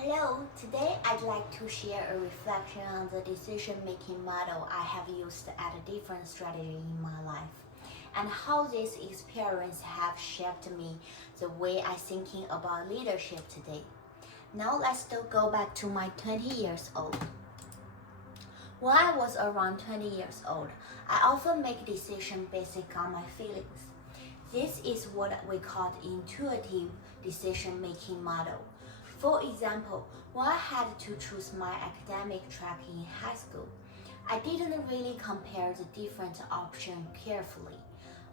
Hello, today I'd like to share a reflection on the decision-making model I have used at a different strategy in my life, and how this experience have shaped me the way I'm thinking about leadership today. Now let's still go back to my 20 years old. When I was around 20 years old, I often make decisions based on my feelings. This is what we call intuitive decision-making model. For example, when I had to choose my academic track in high school, I didn't really compare the different options carefully.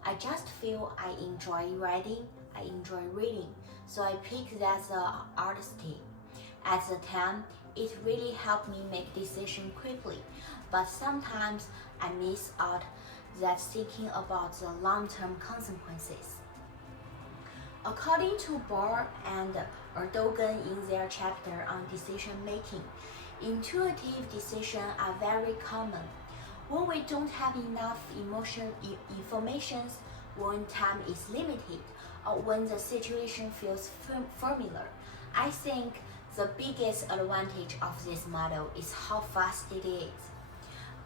I just feel I enjoy writing, I enjoy reading, so I picked that as an art stream. At the time, it really helped me make decisions quickly, but sometimes I miss out that thinking about the long-term consequences. According to Barr and Erdogan in their chapter on decision making, intuitive decisions are very common. When we don't have enough information, when time is limited, or when the situation feels familiar, I think the biggest advantage of this model is how fast it is.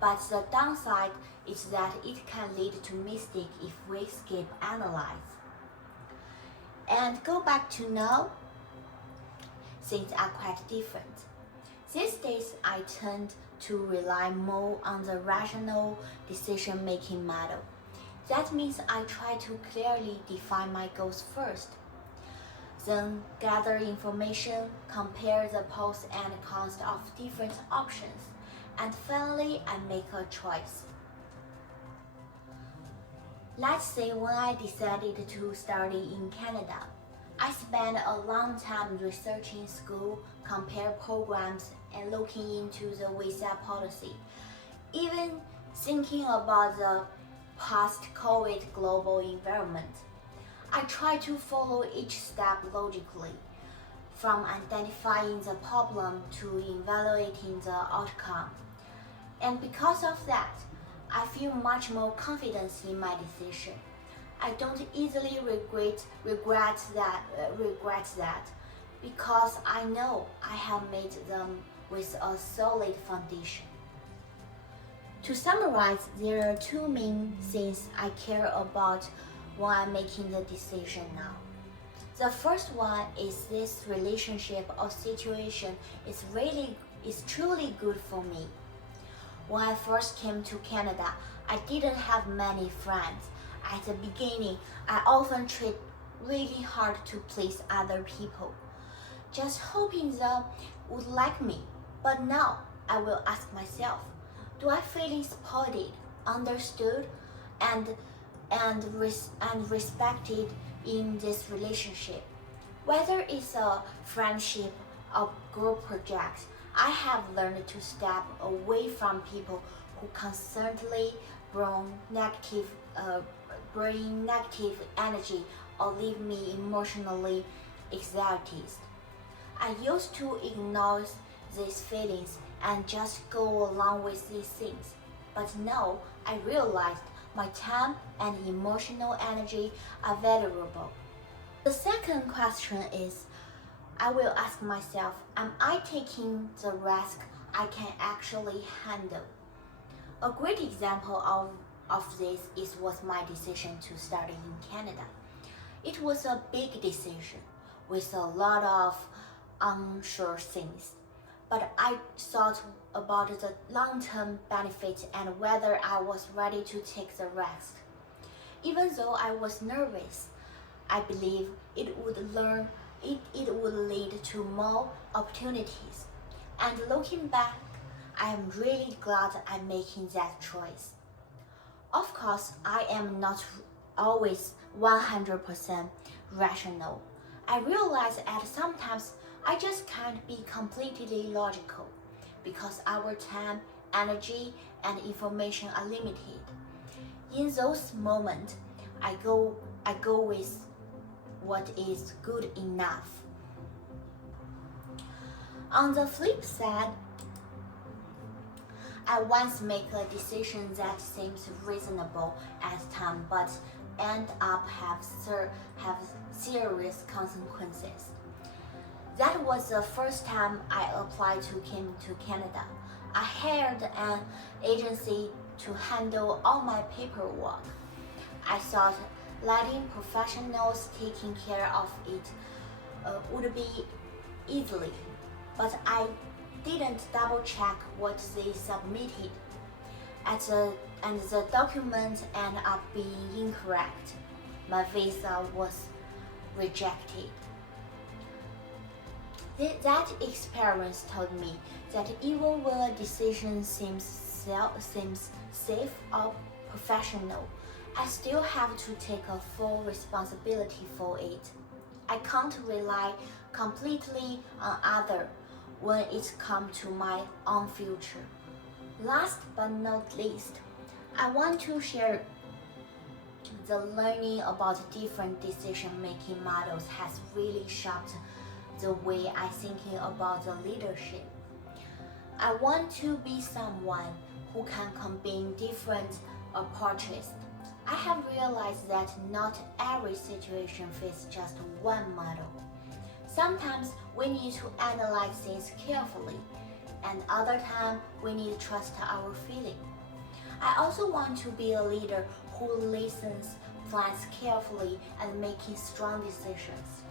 But the downside is that it can lead to mistakes if we skip analyze. And go back to now, things are quite different. These days, I tend to rely more on the rational decision-making model. That means I try to clearly define my goals first, then gather information, compare the pros and cons of different options, and finally I make a choice. Let's say when I decided to study in Canada, I spent a long time researching school, compare programs, and looking into the visa policy. Even thinking about the post-COVID global environment. I try to follow each step logically, from identifying the problem to evaluating the outcome. And because of that, I feel much more confidence in my decision. I don't easily regret that because I know I have made them with a solid foundation. To summarize, there are two main things I care about when I'm making the decision now. The first one is this relationship or situation is truly good for me. When I first came to Canada, I didn't have many friends. At the beginning, I often tried really hard to please other people, just hoping they would like me. But now, I will ask myself, do I feel supported, understood, and respected in this relationship? Whether it's a friendship or group project, I have learned to step away from people who constantly bring negative energy or leave me emotionally exhausted. I used to ignore these feelings and just go along with these things. But now I realized my time and emotional energy are valuable. The second question is, I will ask myself, am I taking the risk I can actually handle? A great example of this was my decision to study in Canada. It was a big decision with a lot of unsure things, but I thought about the long-term benefits and whether I was ready to take the risk. Even though I was nervous, I believe it would lead to more opportunities. And looking back, I am really glad I'm making that choice. Of course, I am not always 100% rational. I realize that sometimes I just can't be completely logical because our time, energy, and information are limited. In those moments, I go with what is good enough. On the flip side, I once make a decision that seems reasonable at the time but end up have serious consequences. That was the first time I applied to come to Canada. I hired an agency to handle all my paperwork. I thought letting professionals taking care of it would be easily, but I didn't double check what they submitted, and the document ended up being incorrect. My visa was rejected. That experience told me that even when a decision seems safe or professional, I still have to take a full responsibility for it. I can't rely completely on others when it comes to my own future. Last but not least, I want to share the learning about different decision-making models has really shaped the way I thinking about the leadership. I want to be someone who can combine different approaches. I have realized that not every situation fits just one model. Sometimes we need to analyze things carefully, and other times we need to trust our feeling. I also want to be a leader who listens, plans carefully, and making strong decisions.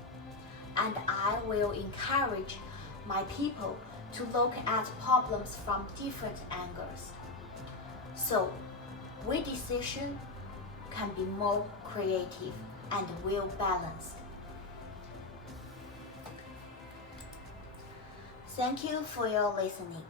And I will encourage my people to look at problems from different angles. So, we decision can be more creative and well balanced. Thank you for your listening.